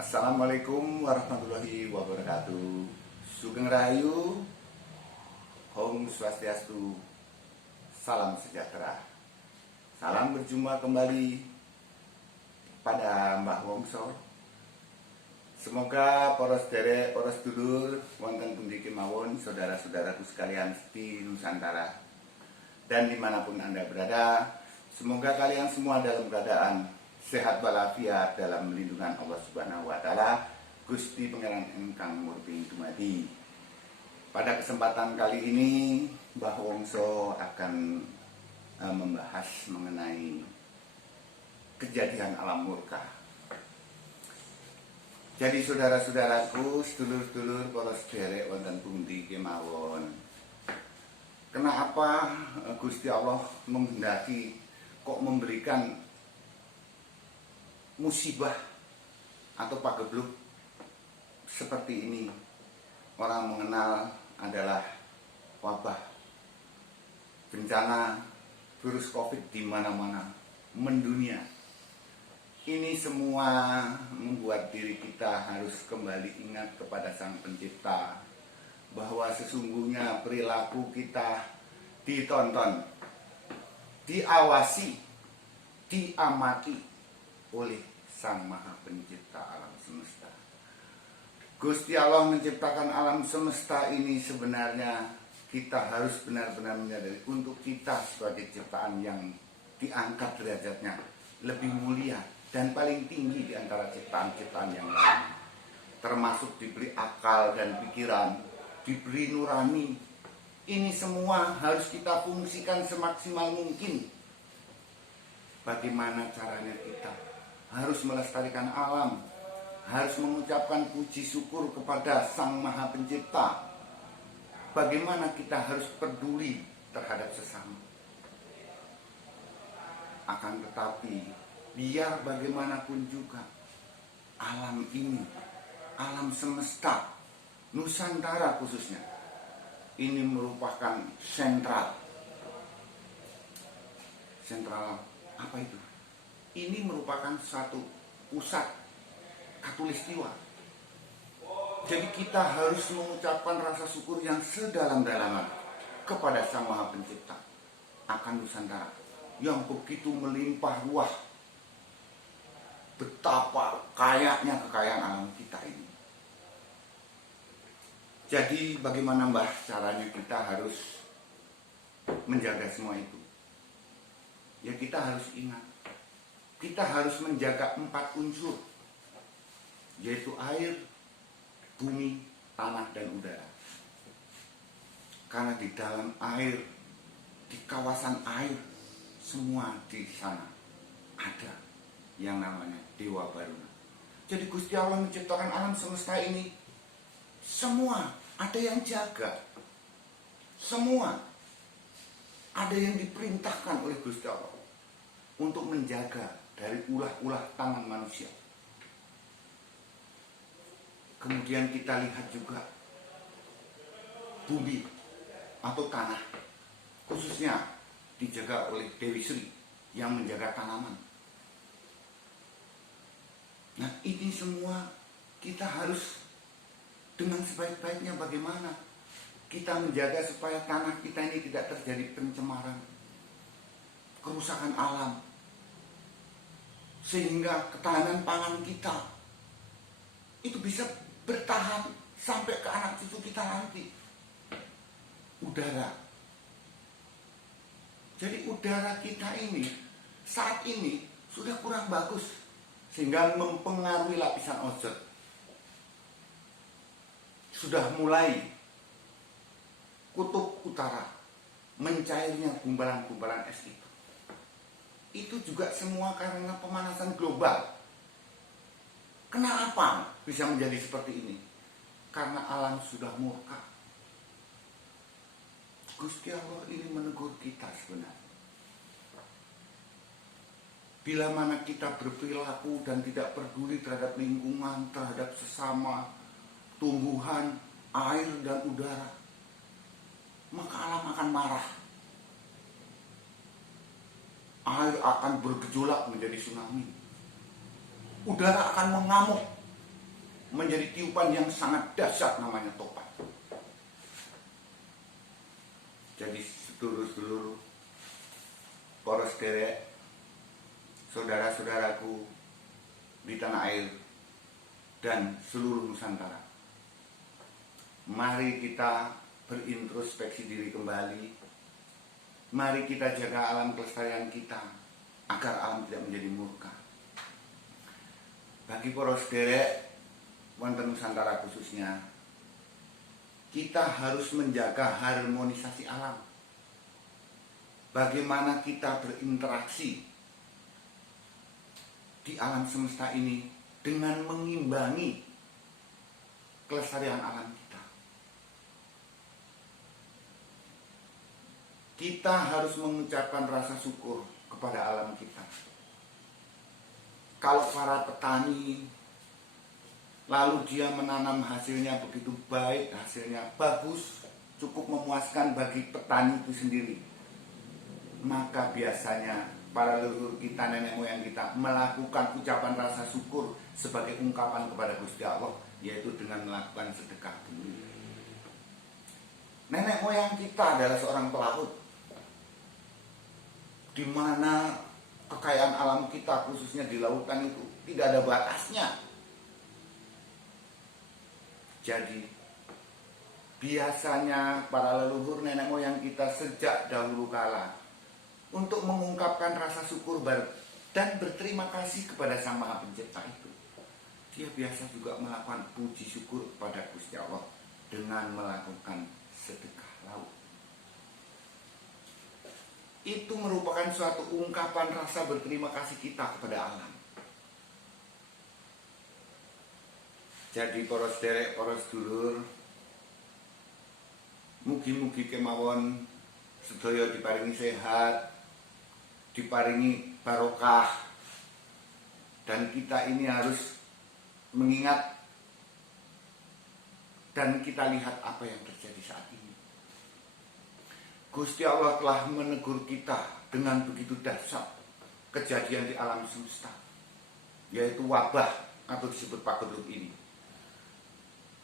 Assalamualaikum warahmatullahi wabarakatuh. Sugeng Rahayu, Om Swastiastu, salam sejahtera. Salam berjumpa kembali pada Mbah Wongso. Semoga poros derek, poros dulur, wonten pundi kemawon, saudara-saudaraku sekalian di Nusantara dan dimanapun Anda berada, semoga kalian semua dalam keadaan sehat walafiat dalam lindungan Allah Subhanahu wa taala, Gusti Pangeran ingkang murti dumadi. Pada kesempatan kali ini Mbah Wongso akan membahas mengenai kejadian alam murka. Jadi saudara-saudaraku, sedulur-sedulur poros derek wonten pundi kemawon, kenapa Gusti Allah menghendaki kok memberikan musibah atau pagebluk seperti ini? Orang mengenal adalah wabah, bencana, virus COVID di mana-mana mendunia. Ini semua membuat diri kita harus kembali ingat kepada Sang Pencipta, bahwa sesungguhnya perilaku kita ditonton, diawasi, diamati oleh Sang Maha Pencipta alam semesta. Gusti Allah menciptakan alam semesta ini sebenarnya kita harus benar-benar menyadari untuk kita sebagai ciptaan yang diangkat derajatnya lebih mulia dan paling tinggi di antara ciptaan-ciptaan yang lain. Termasuk diberi akal dan pikiran, diberi nurani. Ini semua harus kita fungsikan semaksimal mungkin. Bagaimana caranya kita harus melestarikan alam, harus mengucapkan puji syukur kepada Sang Maha Pencipta. Bagaimana kita harus peduli terhadap sesama. Akan tetapi, biar bagaimanapun juga, alam ini, alam semesta, Nusantara khususnya, ini merupakan sentral. Sentral apa itu? Ini merupakan satu pusat khatulistiwa. Jadi kita harus mengucapkan rasa syukur yang sedalam-dalamnya kepada Sang Maha Pencipta akan Nusantara yang begitu melimpah ruah. Betapa kayanya kekayaan alam kita ini. Jadi bagaimana Mbah caranya kita harus menjaga semua itu? Ya kita harus ingat, kita harus menjaga 4 unsur, yaitu air, bumi, tanah, dan udara. Karena di dalam air, di kawasan air, semua di sana ada yang namanya Dewa Baruna. Jadi Gusti Allah menciptakan alam semesta ini, semua ada yang jaga. Semua ada yang diperintahkan oleh Gusti Allah untuk menjaga dari ulah-ulah tangan manusia. Kemudian kita lihat juga bumi atau tanah, khususnya dijaga oleh Dewi Sri yang menjaga tanaman. Nah ini semua kita harus dengan sebaik-baiknya bagaimana kita menjaga supaya tanah kita ini tidak terjadi pencemaran, kerusakan alam, sehingga ketahanan pangan kita itu bisa bertahan sampai ke anak cucu kita nanti. Udara. Jadi udara kita ini saat ini sudah kurang bagus, sehingga mempengaruhi lapisan ozon. Sudah mulai kutub utara mencairnya gumpalan-gumpalan es itu. Itu juga semua karena pemanasan global. Kenapa bisa menjadi seperti ini? Karena alam sudah murka. Gusti Allah ini menegur kita sebenarnya. Bila mana kita berperilaku dan tidak peduli terhadap lingkungan, terhadap sesama, tumbuhan, air dan udara, maka alam akan marah. Air akan bergejolak menjadi tsunami. Udara akan mengamuk menjadi tiupan yang sangat dahsyat namanya topan. Jadi sedulur-sedulur, para sederek, saudara-saudaraku di tanah air dan seluruh Nusantara, mari kita berintrospeksi diri kembali. Mari kita jaga alam kelestarian kita agar alam tidak menjadi murka. Bagi para sederek wonten Nusantara khususnya, kita harus menjaga harmonisasi alam. Bagaimana kita berinteraksi di alam semesta ini dengan mengimbangi kelestarian alam kita. Kita harus mengucapkan rasa syukur kepada alam kita. Kalau para petani lalu dia menanam hasilnya begitu baik, hasilnya bagus, cukup memuaskan bagi petani itu sendiri, maka biasanya para leluhur kita, nenek moyang kita melakukan ucapan rasa syukur sebagai ungkapan kepada Gusti Allah, yaitu dengan melakukan sedekah bumi. Nenek moyang kita adalah seorang pelaut, di mana kekayaan alam kita khususnya di lautan itu tidak ada batasnya. Jadi biasanya para leluhur nenek moyang kita sejak dahulu kala untuk mengungkapkan rasa syukur dan berterima kasih kepada Sang Maha Pencipta itu, dia biasa juga melakukan puji syukur kepada Gusti Allah dengan melakukan sedekah laut. Itu merupakan suatu ungkapan rasa berterima kasih kita kepada alam. Jadi para sederek, para sedulur, mugi-mugi kemawon sedaya diparingi sehat, diparingi barokah, dan kita ini harus mengingat dan kita lihat apa yang terjadi saat ini. Gusti Allah telah menegur kita dengan begitu dahsyat kejadian di alam semesta, yaitu wabah atau disebut pagebluk ini.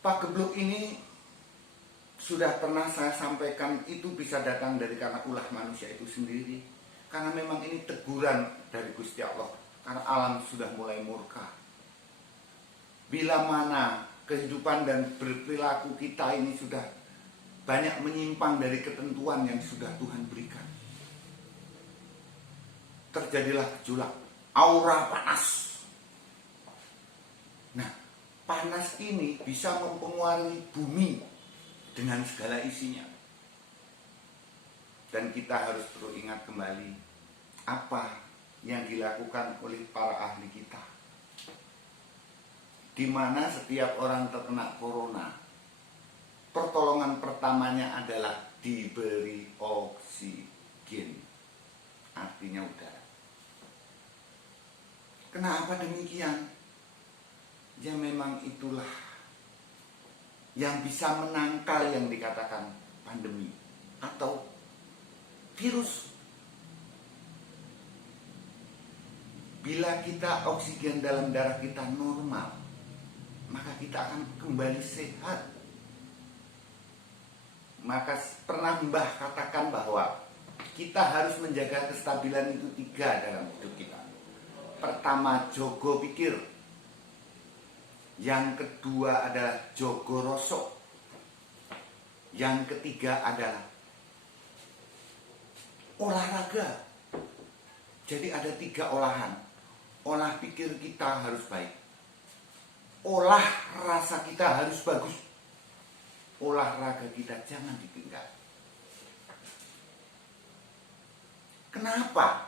Pagebluk ini sudah pernah saya sampaikan, itu bisa datang dari karena ulah manusia itu sendiri. Karena memang ini teguran dari Gusti Allah, karena alam sudah mulai murka. Bila mana kehidupan dan berperilaku kita ini sudah banyak menyimpang dari ketentuan yang sudah Tuhan berikan, terjadilah gejolak, aura panas. Nah, panas ini bisa mempengaruhi bumi dengan segala isinya. Dan kita harus terus ingat kembali apa yang dilakukan oleh para ahli kita, di mana setiap orang terkena corona, pertolongan pertamanya adalah diberi oksigen, artinya udara. Kenapa demikian? Ya memang itulah yang bisa menangkal yang dikatakan pandemi atau virus. Bila kita oksigen dalam darah kita normal, maka kita akan kembali sehat. Maka pernah Mbah katakan bahwa kita harus menjaga kestabilan itu 3 dalam hidup kita. Pertama, jogo pikir. Yang kedua adalah jogo rasa. Yang ketiga adalah olahraga. Jadi ada 3 olahan. Olah pikir kita harus baik, olah rasa kita harus bagus, olahraga kita jangan ditinggal. Kenapa?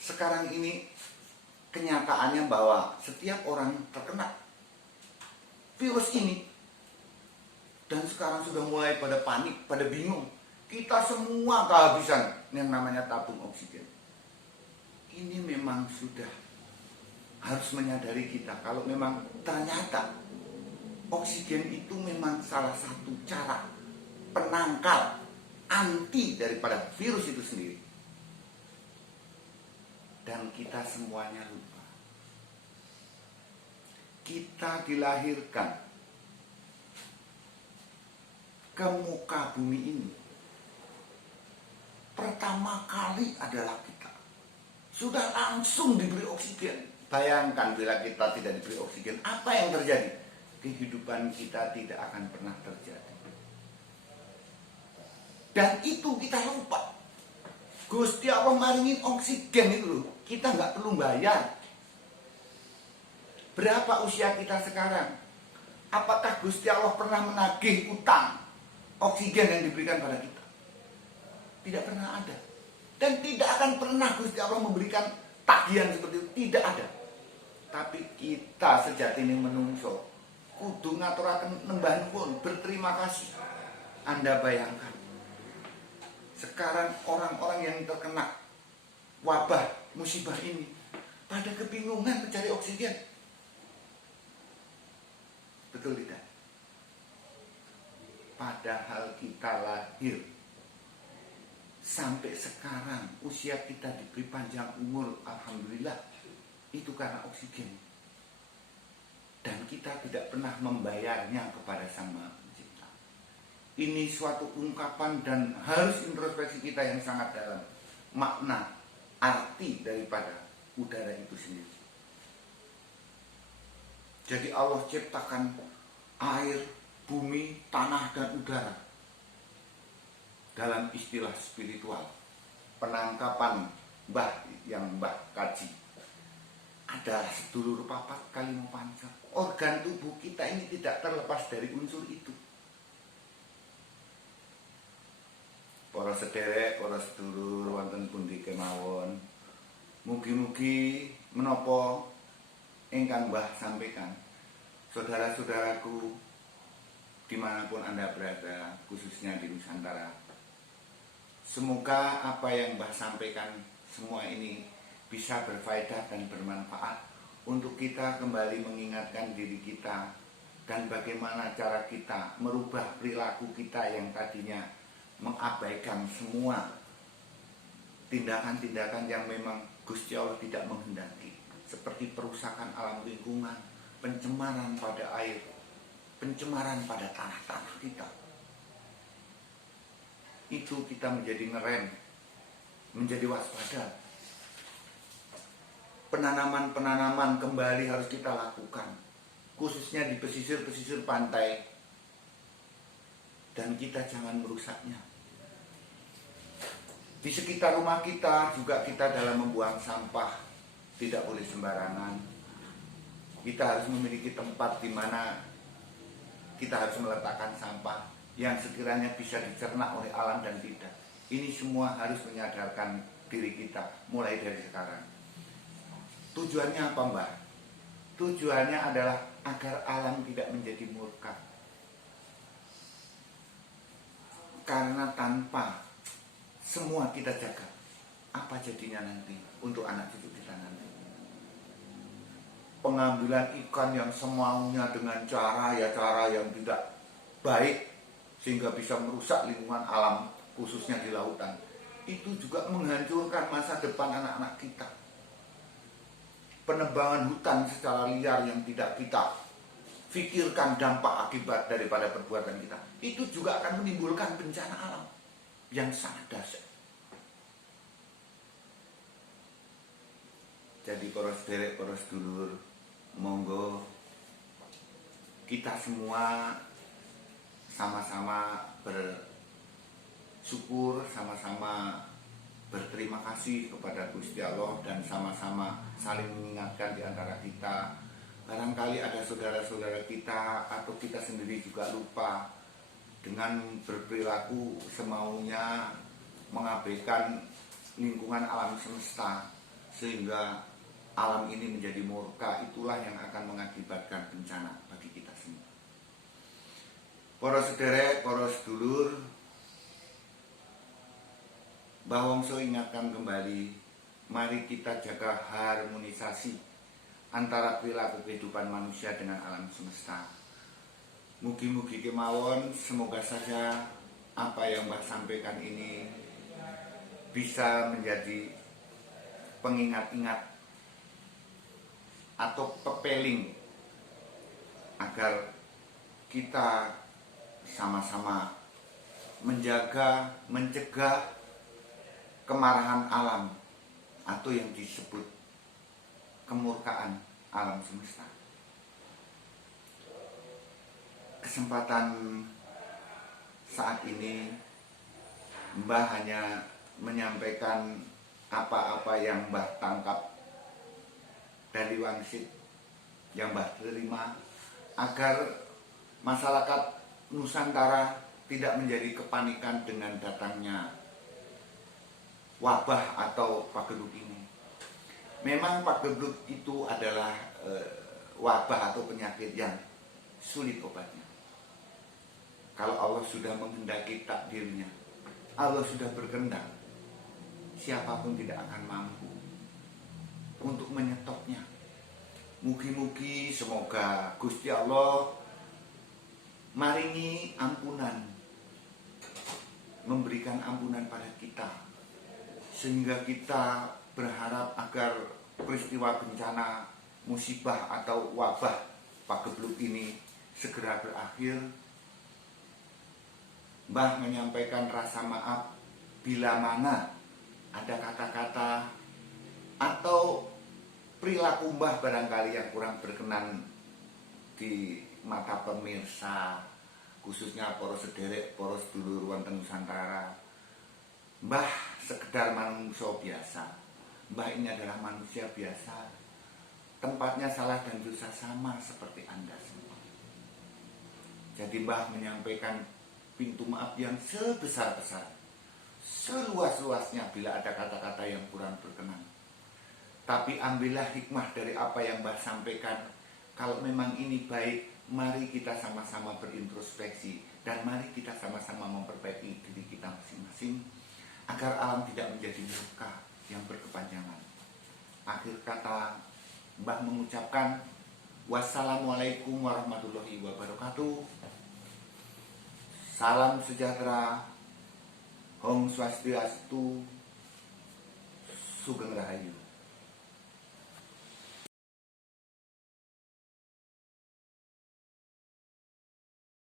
Sekarang ini kenyataannya bahwa setiap orang terkena virus ini, dan sekarang sudah mulai pada panik, pada bingung. Kita semua kehabisan yang namanya tabung oksigen. Ini memang sudah harus menyadari kita kalau memang ternyata oksigen itu memang salah satu cara penangkal anti daripada virus itu sendiri. Dan kita semuanya lupa. kita dilahirkan ke muka bumi ini, pertama kali adalah kita. Sudah langsung diberi oksigen. Bayangkan bila kita tidak diberi oksigen, apa yang terjadi? Kehidupan kita tidak akan pernah terjadi. Dan itu kita lupa. Gusti Allah maringin oksigen itu loh, kita nggak perlu bayar. Berapa usia kita sekarang? Apakah Gusti Allah pernah menagih utang oksigen yang diberikan pada kita? Tidak pernah ada. Dan tidak akan pernah Gusti Allah memberikan tagihan seperti itu. Tidak ada. Tapi kita sejatine menungso kudu ngaturaken nembah nuwun, berterima kasih. Anda bayangkan, sekarang orang-orang yang terkena wabah musibah ini pada kebingungan mencari oksigen. Betul tidak? Padahal kita lahir sampai sekarang usia kita diberi panjang umur, alhamdulillah, itu karena oksigen. Dan kita tidak pernah membayarnya kepada Sang Maha Pencipta. Ini suatu ungkapan dan harus introspeksi kita yang sangat dalam. Makna, arti daripada udara itu sendiri. Jadi Allah ciptakan air, bumi, tanah, dan udara. Dalam istilah spiritual, penangkapan yang Mbah kaji adalah sedulur papat kalimo panca. Organ tubuh kita ini tidak terlepas dari unsur itu. Para sederek, para sedulur wonten pundi kemawon, mugi-mugi menapa ingkang Mbah sampaikan, saudara-saudaraku dimanapun Anda berada, khususnya di Nusantara, semoga apa yang Mbah sampaikan semua ini bisa berfaedah dan bermanfaat untuk kita kembali mengingatkan diri kita dan bagaimana cara kita merubah perilaku kita yang tadinya mengabaikan semua tindakan-tindakan yang memang Gusti Allah tidak menghendaki, seperti perusakan alam lingkungan, pencemaran pada air, pencemaran pada tanah-tanah kita. Itu kita menjadi ngerem, menjadi waspada. Penanaman-penanaman kembali harus kita lakukan, khususnya di pesisir-pesisir pantai, dan kita jangan merusaknya. Di sekitar rumah kita juga kita dalam membuang sampah tidak boleh sembarangan. Kita harus memiliki tempat di mana kita harus meletakkan sampah yang sekiranya bisa dicerna oleh alam dan tidak. Ini semua harus menyadarkan diri kita mulai dari sekarang. Tujuannya apa, Mbak? Tujuannya adalah agar alam tidak menjadi murka. Karena tanpa semua kita jaga, apa jadinya nanti untuk anak cucu kita nanti? Pengambilan ikan yang semaunya dengan cara yang tidak baik, sehingga bisa merusak lingkungan alam, khususnya di lautan. Itu juga menghancurkan masa depan anak-anak kita. Penebangan hutan secara liar yang tidak kita pikirkan dampak akibat daripada perbuatan kita, itu juga akan menimbulkan bencana alam yang sangat dahsyat. Jadi para sederek, para sedulur, monggo kita semua sama-sama bersyukur, sama-sama berterima kasih kepada Gusti Allah, dan sama-sama saling mengingatkan di antara kita. Barangkali ada saudara-saudara kita atau kita sendiri juga lupa dengan berperilaku semaunya, mengabaikan lingkungan alam semesta, sehingga alam ini menjadi murka. Itulah yang akan mengakibatkan bencana bagi kita semua. Para sederek, para sedulur, Bawongso ingatkan kembali, mari kita jaga harmonisasi antara perilaku kehidupan manusia dengan alam semesta. Mugi-mugi kemawon, semoga saja apa yang Mbah sampaikan ini bisa menjadi pengingat-ingat atau pepeling agar kita sama-sama menjaga, mencegah kemarahan alam atau yang disebut kemurkaan alam semesta. Kesempatan saat ini Mbah hanya menyampaikan apa-apa yang Mbah tangkap dari wangsit yang Mbah terima, agar masyarakat Nusantara tidak menjadi kepanikan dengan datangnya wabah atau pageduk ini. Memang pageduk itu adalah wabah atau penyakit yang sulit obatnya. Kalau Allah sudah menghendaki takdirnya, Allah sudah berkehendak, siapapun tidak akan mampu untuk menyetopnya. Mugi-mugi semoga Gusti Allah maringi ampunan, memberikan ampunan pada kita, sehingga kita berharap agar peristiwa bencana, musibah atau wabah pagebluk ini segera berakhir. Mbah menyampaikan rasa maaf bila mana ada kata-kata atau perilaku Mbah barangkali yang kurang berkenan di mata pemirsa, khususnya poros sederek, poros dulur wonten Nusantara. Mbah sekedar manusia biasa. Mbah ini adalah manusia biasa. Tempatnya salah dan dosa sama seperti Anda semua. Jadi Mbah menyampaikan pintu maaf yang sebesar-besar, seluas-luasnya bila ada kata-kata yang kurang berkenan. Tapi ambillah hikmah dari apa yang Mbah sampaikan. Kalau memang ini baik, mari kita sama-sama berintrospeksi, dan mari kita sama-sama memperbaiki diri kita masing-masing, agar alam tidak menjadi luka yang berkepanjangan. Akhir kata, Mbah mengucapkan wassalamualaikum warahmatullahi wabarakatuh. Salam sejahtera, Om Swastiastu, Sugeng Rahayu.